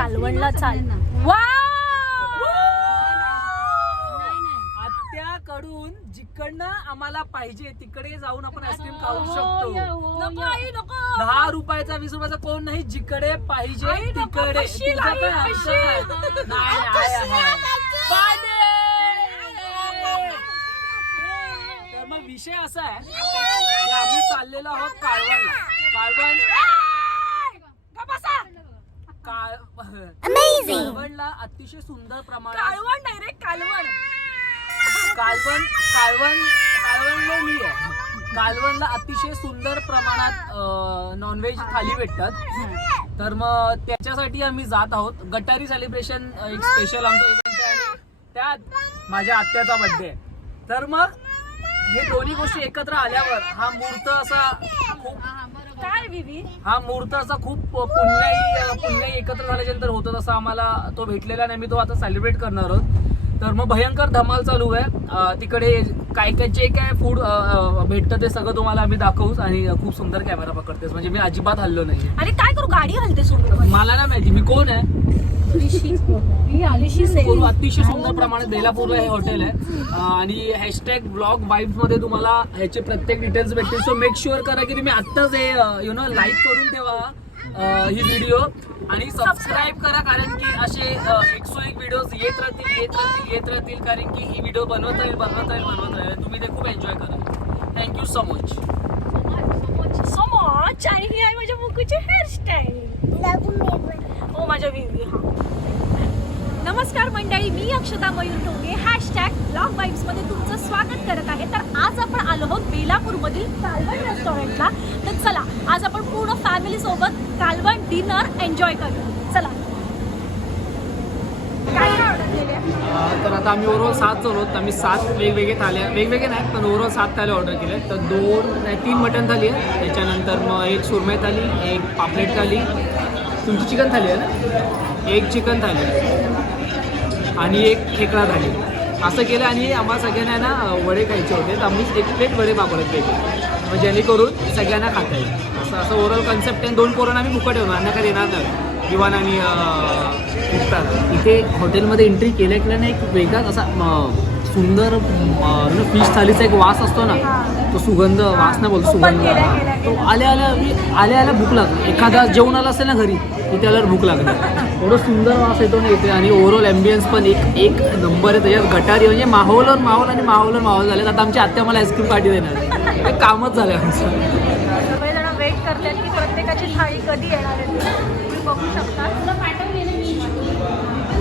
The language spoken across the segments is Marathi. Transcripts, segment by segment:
कालवणला चाल वा आत्याकडून जिकडनं आम्हाला पाहिजे तिकडे जाऊन आपण आईस्क्रीम खाऊ हो, शकतो. नको आई नको. दहा रुपयाचा वीस रुपयाचा कोण नाही जिकडे पाहिजे तिकडे! तर मग विषय असा आहे. की आम्ही चाललेलो आहोत काळवणला काळवण काळ- काळवणला अतिशय सुंदर प्रमाणात कालवण नाही रे कालवण. कालवण कालवण कालवणला मी आहे. कालवणला अतिशय सुंदर प्रमाणात नॉनव्हेज थाली भेटतात. तर मग त्याच्यासाठी आम्ही जात आहोत. गटारी सेलिब्रेशन एक स्पेशल आमचं इव्हेंट आहे. आणि त्यात माझ्या आत्याचा बर्थडे तर मग हे दोन्ही गोष्टी एकत्र आल्यावर हा मुहूर्त असा खूप काय विधी हा मुहूर्त असा खूप पुण्याई पुण्याई एकत्र झाल्याच्यानंतर होतो तसा आम्हाला तो भेटलेला नाही. मी तो आता सेलिब्रेट करणार आहोत. तर मग भयंकर धमाल चालू आहे. अं, तिकडे काय काय जे काय फूड भेटतं ते सगळं तुम्हाला आम्ही दाखवूच आणि खूप सुंदर कॅमेरा पकडतेस. म्हणजे मी अजिबात हल्लो नाही अरे काय करू? गाडी हलते मला नाही माहिती मी कोण आहे? अतिशय सुंदर प्रमाणात बेलापूरला हे हॉटेल आहे. आणि हॅशटॅग ब्लॉग वाईब्समध्ये तुम्हाला ह्याचे प्रत्येक डिटेल्स भेटतील. सो मेक शुअर करा की तुम्ही आत्ताच हे यु नो लाईक करून ठेवा. ही व्हिडिओ आणि सबस्क्राईब करा कारण की असे एकशे एक व्हिडिओज येत राहतील येत राहतील येत राहतील कारण की ही व्हिडिओ बनवत राहील बनवत राहील बनवत राहील तुम्ही ते खूप एन्जॉय करा. Thank you so much so much आणि ही आहे माझ्या मुकुची हेअरस्टाईल हो माझ्या विवी हा. नमस्कार मंडळी मी अक्षता मयूर टोंगे हॅशटॅग ब्लॉग वाईब्समध्ये तुमचं स्वागत करत आहे. तर आज आपण आलो आहोत बेलापूरमधील कालवण रेस्टॉरंटला तर चला आज आपण पूर्ण फॅमिली सोबत कालवण डिनर एन्जॉय करू चला. काय तर आता आम्ही ओव्हरऑल सात जण आहोत. आम्ही सात वेगवेगळे थाल्या वेगवेगळे नाही पण ओव्हरऑल सात थाल्या ऑर्डर केल्या तर दोन नाही तीन मटन थाली आहे त्याच्यानंतर मग एक सुरमई थाली एक पापलेट थाली. तुमची चिकन थाली आहे ना? एक चिकन थाली. आणि एक खेकडा थाली. असं केलं आणि आम्हाला सगळ्यांना ना वडे खायचे होते. तर आम्ही एक प्लेट वडे मागवले केले. मग जेणेकरून सगळ्यांना खाता येईल. असं असं ओव्हरऑल कन्सेप्ट आहे. दोन पोरांना आम्ही फुकट ठेवणार काही येणार नाही. दिवान आणि मुक्तार इथे हॉटेलमध्ये एंट्री केल्या केल्या नाही एक वेगळाच असा सुंदर फिश थालीचा एक वास असतो ना तो सुगंध वास नाही बोलतो सुगंध. तो आल्या आल्या आल्या आल्या भूक लागली. एखादा जेवण आला असेल ना घरी की त्याला भूक लागली. एवढं सुंदर वास येतो ना इथे. आणि ओव्हरऑल ॲम्बियन्स पण एक एक नंबर आहे. त्याच्यात गटारी म्हणजे माहोलवर माहोल आणि माहोलवर माहोल झाले आता आमची आत्या मला आईस्क्रीम पार्टी देणार. कामच झालं आमचं. त्याची थाळी कधी येणार आहे तुम्ही बघू शकता.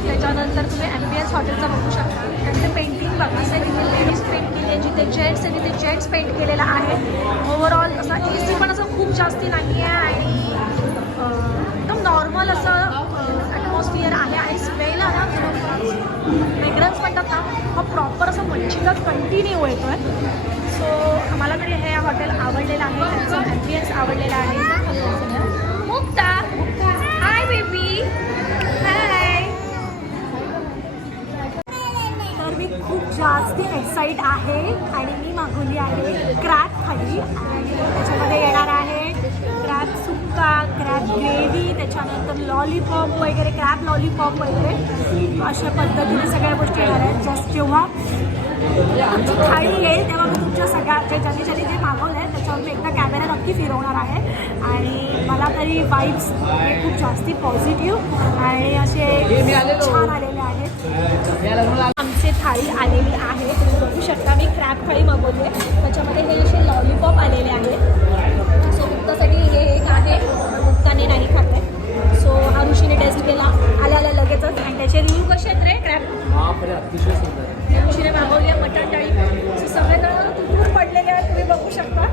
त्याच्यानंतर तुम्ही ॲम्बियन्स हॉटेलचं बघू शकता. त्यांचं पेंटिंग बघा. असं तिथे लेडीज पेंट केली आहे जिथे जेंट्स आहे तिथे जेंट्स पेंट केलेला आहे. ओव्हरऑल असा ए सी पण असं खूप जास्ती नाही आहे आणि एकदम नॉर्मल असं ॲटमॉस्फिअर आहे आणि स्मेल आहे ना फ्रेग्रन्स म्हणतात ना हा प्रॉपर असं मच्छीचा कंटिन्यू येतो आहे सो मला तरी हे हॉटेल आवडलेलं आहे त्यांचं ॲम्बियन्स आवडलेलं आहे. मुक्ता. हाय बेबी हाय तर मी खूप जास्त एक्साईट आहे आणि मी मागवली आहे क्रॅप खाली आणि त्याच्यामध्ये येणार आहे क्रॅप सुक्का क्रॅप ग्रेव्ही त्याच्यानंतर लॉलीपॉप वगैरे क्रॅप लॉलीपॉप वगैरे. अशा पद्धतीने सगळ्या गोष्टी येणार आहेत. जस्ट जेव्हा आमची थाळी येईल तेव्हा मी तुमच्या सगळ्या जे ज्यांनी ज्यांनी जे मागवलं नक्की फिरवणार आहे. आणि मला तरी वाईब्स हे खूप जास्ती पॉझिटिव्ह आणि असे छान आलेले आहेत. आमचे थाळी आलेली आहे तुम्ही बघू शकता मी क्रॅब थाळी मागवली आहे त्याच्यामध्ये हे असे लॉलीपॉप आलेले आहेत. सो मुक्तासाठी हे एक आहे. मुक्ताने नाही खाल्लं सो हा ऋषीने टेस्ट केला. आल्या आल्या लगेचच. आणि त्याचे रिव्ह्यू कसे आहेत रे या ऋषीने मागवली आहे मटण थाळी. सो सगळेजण तुटून पडलेले आहेत. तुम्ही बघू शकता.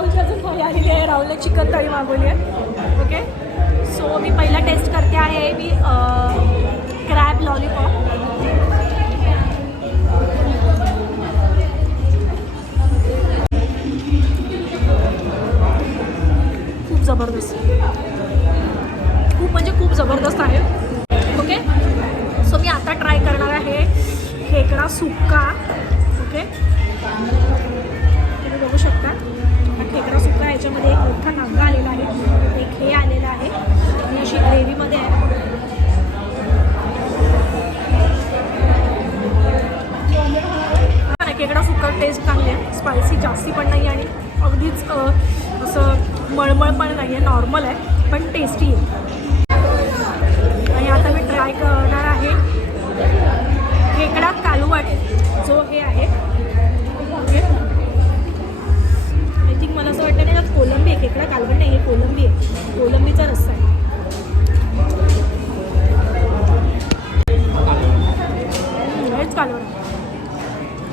राहुलची अजून थाळी आलेली आहे राहुलने चिकन थाळी मागवली आहे ओके सो मी पहिला टेस्ट करते आहे. मी क्रॅब लॉली म्हणजे नॉर्मल आहे पण टेस्टी आहे. आणि आता मी ट्राय करणार आहे. खेकडा कालवण जो हे आहे. आय थिंक मला असं वाटतं नाही का कोलंबी आहे खेकडा कालवण नाही आहे कोलंबी आहे. कोलंबीचा रस्सा आहे. कालवण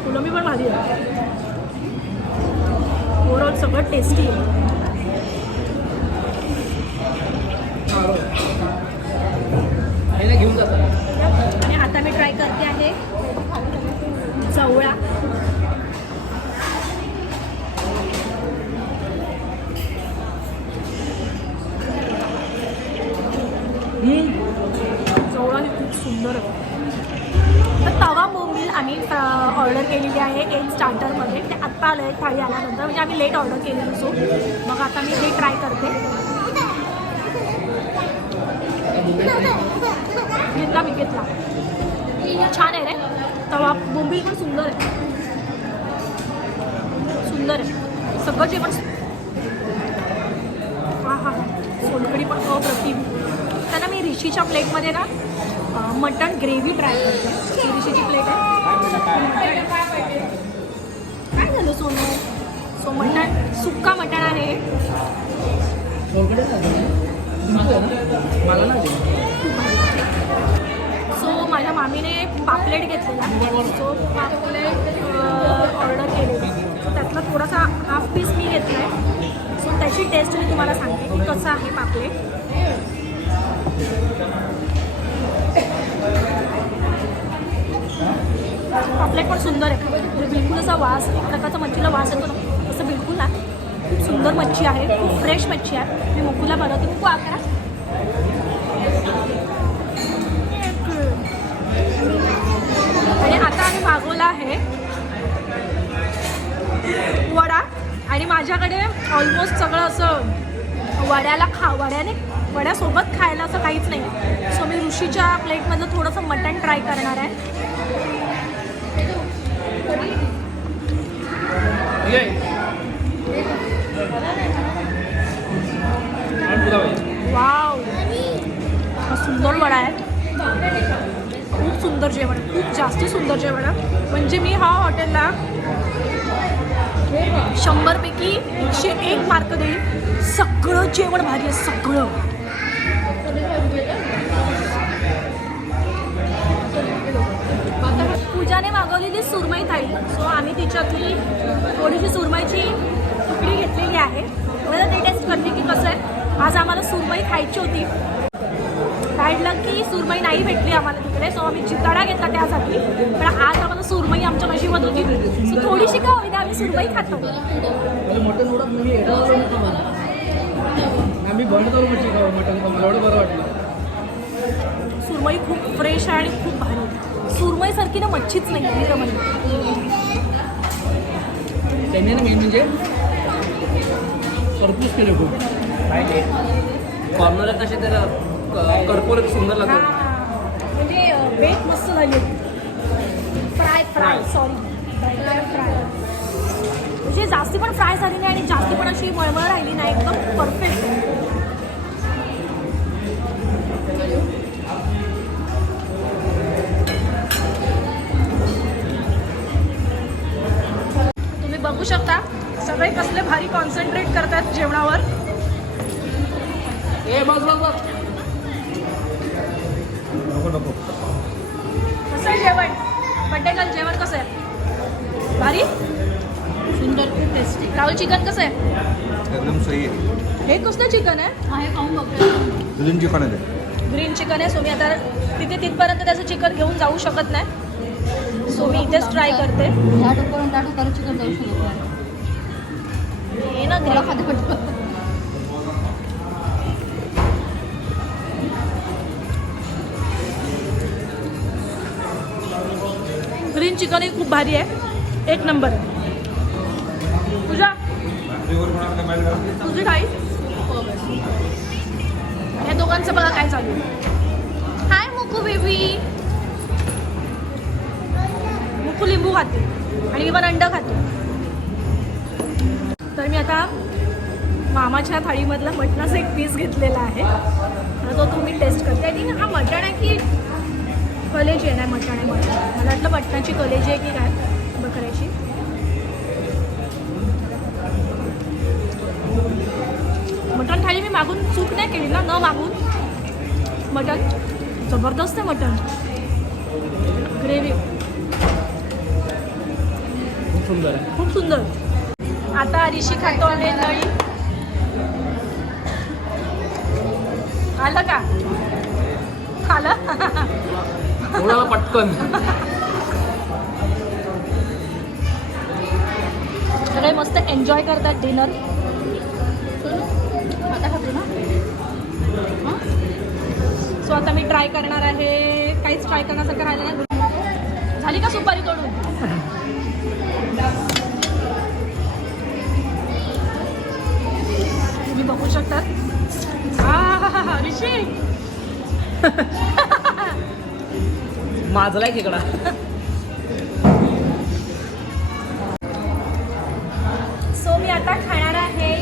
कोलंबी पण माझी आहे. ओव्हरऑल सगळं टेस्टी आहे. आणि आता मी ट्राय करते आहे. जवळा जवळा ही खूप सुंदर तवा बोंबील आम्ही ऑर्डर केलेली आहे एक स्टार्टरमध्ये ते आत्ता आलं आहे थाळी आल्यानंतर. म्हणजे आम्ही लेट ऑर्डर केलेली सो मग आता मी हे ट्राय करते घेतला मी घेतला छान आहे रे. तवा बोंबील पण सुंदर आहे. सुंदर आहे. सगळं जेवण हा हा सोलकडी पण अप्रतिम. त्यांना मी रिशीच्या प्लेटमध्ये ना मटण ग्रेव्ही ट्राय करते. रिशीची प्लेट आहे. काय झालं सोनू? सो मटण सुक्का मटण आहे. मला ना सो माझ्या मामीने पापलेट घेतलेला सो पापलेट ऑर्डर केलेली सो त्यातला थोडासा हाफ पीस मी घेतला आहे सो त्याची टेस्ट मी तुम्हाला सांगते की कसं आहे पापलेट. पापलेट पण सुंदर आहे. म्हणजे बिलकुल असा वास एक प्रकारचा मच्छीला वास येतो ना असं बिलकुल नाही खूप सुंदर मच्छी आहे खूप फ्रेश मच्छी आहे. मी मुकुला बनवते. मुकू आकरा मागवला आहे. वडा. आणि माझ्याकडे ऑलमोस्ट सगळं असं वड्याला खा वड्याने वड्यासोबत खायला असं काहीच नाही. सो मी ऋषीच्या प्लेटमधलं थोडंसं मटण ट्राय करणार आहे. वाव सुंदर वडा आहे. खूप सुंदर जेवण आहे. खूप जास्त सुंदर जेवण आहे. म्हणजे मी हा हॉटेलला शंभरपैकी एकशे एक मार्क देईल सगळं जेवण भारी आहे सगळं. पूजाने मागवलेली सुरमई थाळी. सो आम्ही तिच्यातली थोडीशी सुरमईची तुकडी घेतलेली आहे. मला ते टेस्ट करते की कसं आहे. आज आम्हाला सुरमई खायची होती. काढलं की सुरमई नाही भेटली आम्हाला तिकडे. सो आम्ही चितडा घेतला त्यासाठी. पण आज आम्हाला सुरमई आमच्या नशिबात होती. सो थोडीशी का होईना आम्ही सुरमई खातो आम्ही म्हणजे मटन बरं वाटलं. सुरमई खूप फ्रेश आहे आणि खूप भारी आहे. सुरमईसारखी ना मच्छीच नाही आहे मी तर म्हणते त्यांनी ना मेन म्हणजे सरपूस केले खूप. कॉर्नर कसे त्याला कर्पूर सुंदर लागतो. हां. म्हणजे बेक मस्त झाली फ्राय फ्राय. सॉरी फ्राय म्हणजे जास्ती पण फ्राय झाली नाही आणि जास्ती पण अशी मळमळ राहिली नाही. एकदम परफेक्ट तुम्ही बघू शकता सगळे कसले भारी कॉन्सन्ट्रेट करतात जेवणावर. ए बस बस बस. नको नको. कसं आहे जेवण? बड्डेकाल जेवण कसं आहे? भारी? सुंदर खूप टेस्टी राहुल चिकन कसं आहे? एकदम सही आहे. हे कसलं चिकन आहे? आहे खाऊन बघतो ग्रीन चिकन आहे ग्रीन चिकन आहे सो मी आता तिथे तिथपर्यंत त्याचं चिकन घेऊन जाऊ शकत नाही. सो मी इथेच ट्राय करते. चिकन जाऊ शकतो हे ना चिकन ही खूप भारी आहे. एक नंबर आहे. तुझा तुझी काही या दोघांचं बघा काय चालू हाय मुकू बेबी. मुकू लिंबू खाते आणि इवन अंड खाते. तर मी आता मामाच्या थाळीमधला मटणाचा एक पीस घेतलेला आहे. तर तो तुम्ही टेस्ट करते. आणि हा मटण आहे की कलेजी आहे मटण आहे मटण. मला वाटलं मटणाची कलेजी आहे की काय? बकऱ्याची मटण थाळी मी मागून चूक नाही केली ना न मागून. मटण. जबरदस्त आहे मटण. ग्रेव्ही खूप सुंदर खूप सुंदर. आता ऋषी खातो आहे नळी. आलं का? आलं थोडा पटकन. सगळे मस्त एन्जॉय करतात डिनर आता खातो ना? सो आता मी ट्राय करणार आहे. काहीच ट्राय करण्यासारखं राहिलं नाही. झाली का सुपारी तोडून? तुम्ही बघू शकतात आहाहाहा, ऋषी! माझला एक सो मी आता खाणार आहे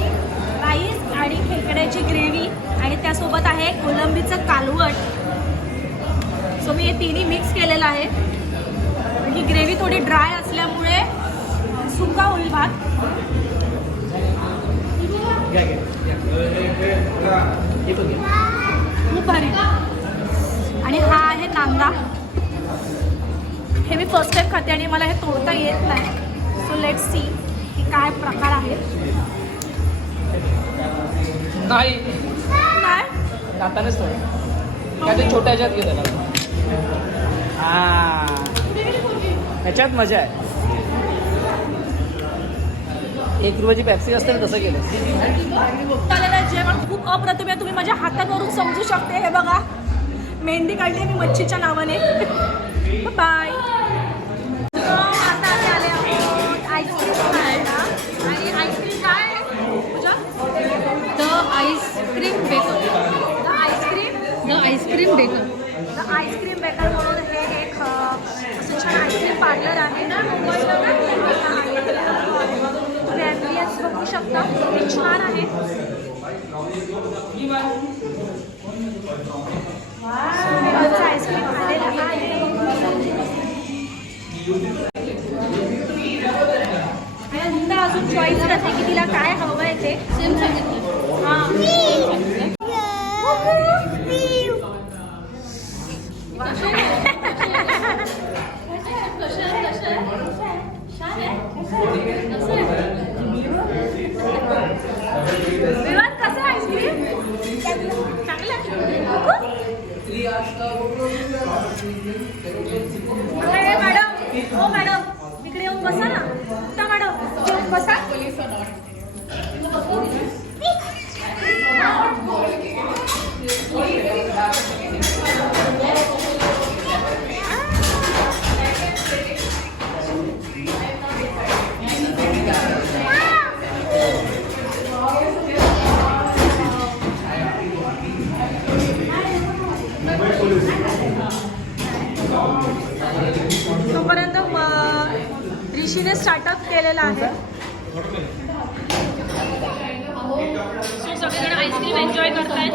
राईस आणि खेकड्याची ग्रेव्ही आणि त्यासोबत आहे कोलंबीचं कालवट. सो मी हे तिन्ही मिक्स केलेलं आहे. ही ग्रेव्ही थोडी ड्राय असल्यामुळे सुका होईल भात. खूप भारी. आणि हा आहे नांगा. हे मी फर्स्ट टाइम खाते आणि मला हे तोडता येत नाही. सो लेट सी की काय प्रकार आहे नाही. काय दातानेच थोडं छोट्या ह्याच्यात घेतलं हा. ह्याच्यात मजा आहे. एक रुपयाची पॅप्सी असते ना तसं केलं. जेवण खूप अप्रतिम आहे. तुम्ही माझ्या हातावरून समजू शकते. हे बघा. मेहंदी काढली मी मच्छीच्या नावाने. बाय आता आले आहोत आईस्क्रीम खायला. आणि आईस्क्रीम काय? Pooja? The ice cream baker the ice cream the ice cream baker the ice cream baker म्हणून हे एक असं छान आईस्क्रीम पार्लर आहे ना मुंबईला तुम्ही ॲम्बियन्स बघू शकता. हे छान आहे. आईस्क्रीम आलेलं आहे. हिला अजून चॉईस करते की तिला काय हवं आहे ते. सेम सांगितलं. हां. तोपर्यंत ऋषीने स्टार्टअप केलेला आहे. सो सगळेजण आईस्क्रीम एन्जॉय करतायत.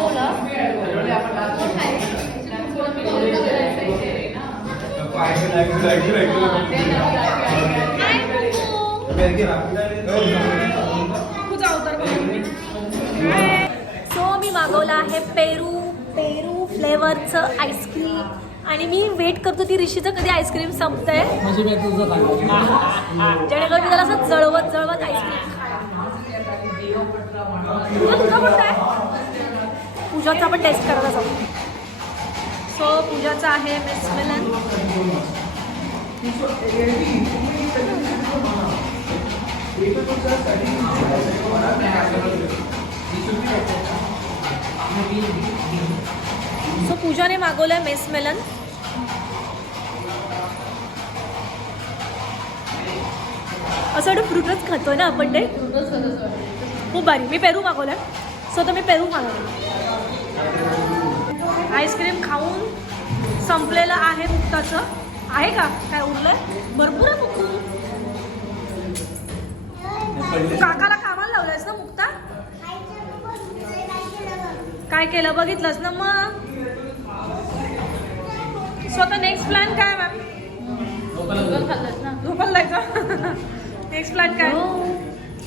सो मी मागवलं आहे पेरू पेरू फ्लेवरचं आईस्क्रीम आणि मी वेट करतो ती ऋषीचं कधी आईस्क्रीम संपतंय. जेणेकरून मी त्याला असं जळवत जळवत आईस्क्रीम पूजाचा आपण टेस्ट करायला जाऊ. सो पूजाचा आहे मिस मिलन सो पूजाने मागवलं मेस मेलन असं वाटतं फ्रुटच खातोय ना आपण ते? खूप भारी. मी पेरू मागवलंय. सो तर मी पेरू मागवलं आईस्क्रीम खाऊन संपलेलं आहे मुक्ताचं. आहे का? काय उरलंय? भरपूर आहे मुक्तू. काकाला कामाला लावलंयस ना मुक्ता? काय केलं? बघितलंस ना मग? स्वतः नेक्स्ट प्लॅन काय मॅम झोपायला जायचं नेक्स्ट प्लॅन काय? हो.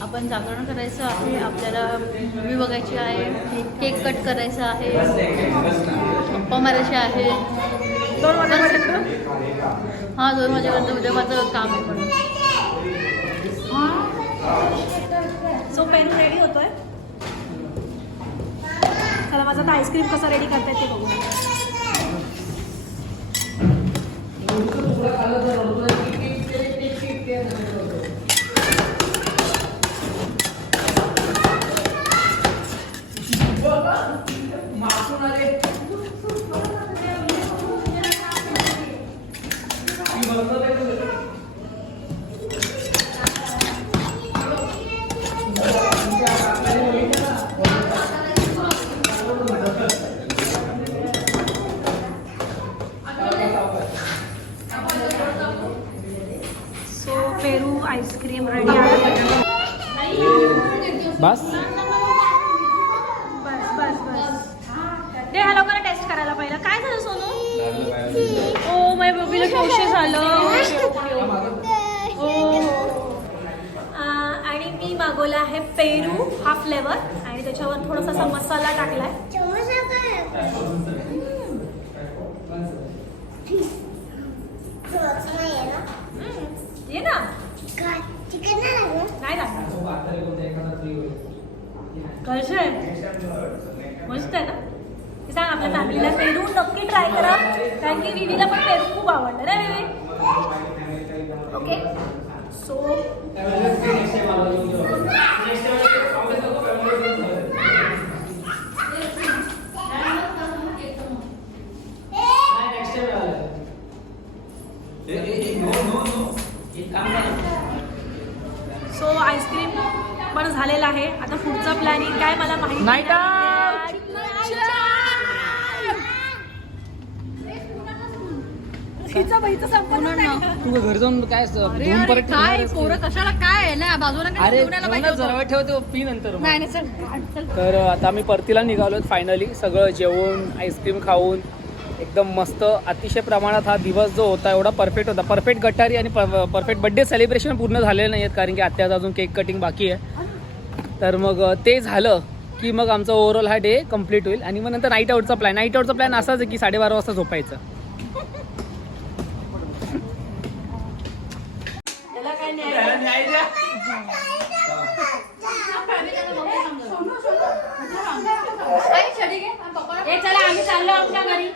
आपण जागरण करायचं आहे आपल्याला मूवी बघायची आहे केक कट करायचा आहे गप्पा मारायचे आहे दोन वाजेपर्यंत? हा दोन वाजेपर्यंत उद्या माझं काम आहे म्हणून. सो पेन रेडी होतोय? चला माझं आता आईस्क्रीम कसं रेडी करतायत ते बघू बबीला ठोशे झालं आणि मी मागवला आहे पेरू हा फ्लेवर. आणि त्याच्यावर थोडासा असा मसाला टाकलाय. ये ना. नाही लागणार? कसे मस्त आहे ना? आपल्या फॅमिलीला पेरू नक्की ट्राय करा. कारण की विवीला पण पेरू खूप आवडलं ना विवी. ओके सो आईस्क्रीम पण झालेला आहे आता पुढचं प्लॅनिंग काय मला माहिती Night out! हिचं बाईचं संपलं नाही का? तू घरी जाऊन काय धुवून परत काय ठेवणारच पोरं कशाला काय आहे? ना बाजूला अरे पाहिजे जरा वेळ ठेव ते पी नंतर मग. नाही नाही चल चल तर आता आम्ही परतीला निघालो फायनली सगळं जेवण आईस्क्रीम खाऊन एकदम मस्त. अतिशय प्रमाणात हा दिवस जो होता एवढा परफेक्ट होता. परफेक्ट गटारी आणि परफेक्ट बड्डे सेलिब्रेशन पूर्ण झालेलं नाही आहेत कारण की आत्याचं अजून केक कटिंग बाकी आहे. तर मग ते झालं की मग आमचा ओव्हरऑल हा डे कंप्लीट होईल. आणि मग नंतर नाईट आउटचा प्लॅन नाईट आउटचा प्लॅन असाच आहे की साडेबारा वाजता झोपायचं. चला, आम्ही चाललो आमच्या घरी.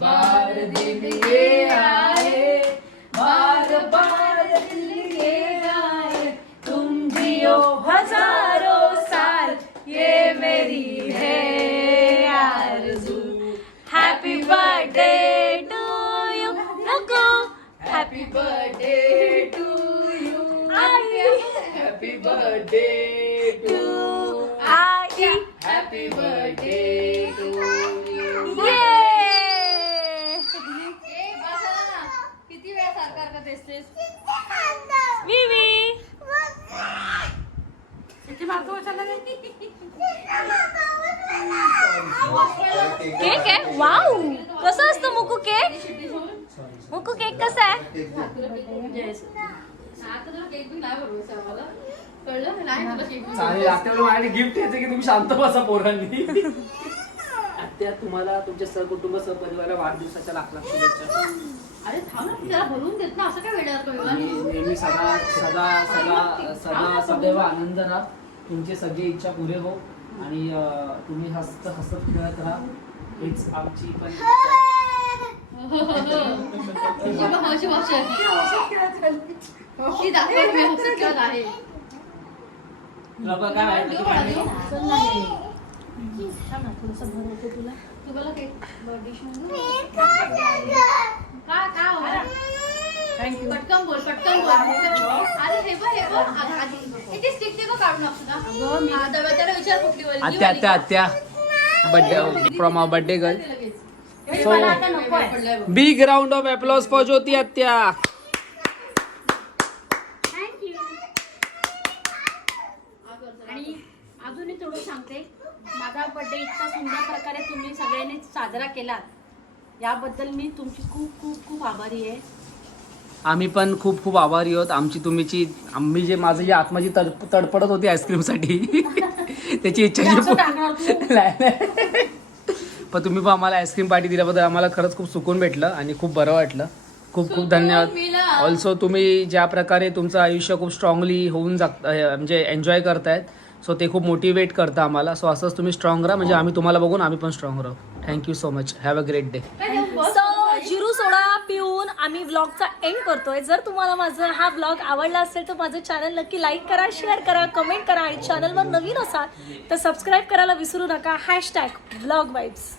बार दिन ये आए बार बार दिन ये आए तुम जियो हज़ारों साल ये मेरी है आरज़ू हैप्पी बर्थडे टू यू नको happy birthday happy birthday to I happy birthday to ये किती वेळा सारखा तेच तेच विवी केक आहे वाव कसं असतं मुकू केक मुकू केक कसा आहे आता तुला केक बी नाही बनवायचं आम्हाला? कळलं? नाही तुला केक बी चालेल आपल्याला माझ्याकडे गिफ्ट यायचं की तुम्ही शांत बसा पोरांनी? आत्या तुम्हाला तुमच्या सहकुटुंब सहपरिवार वाढदिवसाच्या लाख लाख शुभेच्छा. अरे थांब ना त्याला भरून देत ना असं काय वेळात आणि नेहमी सदा सदा सदा सदा सदैव आनंद राहा. तुमची सगळी इच्छा पुरे हो. आणि अं, तुम्ही हसत हसत खेळत राहा. हेच आमची पण इच्छा ती दाखवत मी आहे बघ काय माहिती देऊ मला, देऊ. तुला तुम्हाला केक का का हो? पटकन बोल पटकन बोल अरे हे बघ हे बघ आधी- आधी हे ती stick दे गं काढून अक्षदा. हा, तर त्याला विचार कुठली वाली. आत्या आत्या आत्या birthday from a birthday girl ते लगेच. So, मला आता नको आहे पडलंय बघ. Big round of applause for Jyoti आत्या आणि अजून एक थोडं सांगते माझा बर्थडे इतका सुंदर प्रकारे तुम्ही सगळ्यांनी साजरा केलात याबद्दल मी तुमची खूप खूप खूप आभारी आहे. आम्ही पण खूप खूप आभारी आहोत. आमची तुमची आम्ही जे माझं जे आत्माची तड तडपडत होती आईस्क्रीमसाठी त्याची इच्छा. पण तुम्ही पण आम्हाला आईस्क्रीम पार्टी दिल्याबद्दल आम्हाला खरंच खूप सुकून भेटलं आणि खूप बरं वाटलं. खूप खूप सुकून धन्यवाद. ऑल्सो तुम्ही ज्या प्रकारे तुमचं आयुष्य खूप स्ट्रॉंगली होऊन जात म्हणजे एन्जॉय करतायत सो ते खूप मोटिवेट करतं आम्हाला. सो असंच तुम्ही स्ट्रॉंग राहा. म्हणजे आम्ही तुम्हाला बघून आम्ही पण स्ट्रॉंग राहू. Thank you so much have a great day so जिरू soda पिऊन आम्ही व्लॉगचा एंड करतोय. जर तुम्हाला माझं हा व्लॉग आवडला असेल तर माझं चॅनल नक्की लाईक करा शेअर करा कमेंट करा. आणि चॅनलवर नवीन असाल तर सबस्क्राईब करायला विसरू नका. Hashtag vlog vibes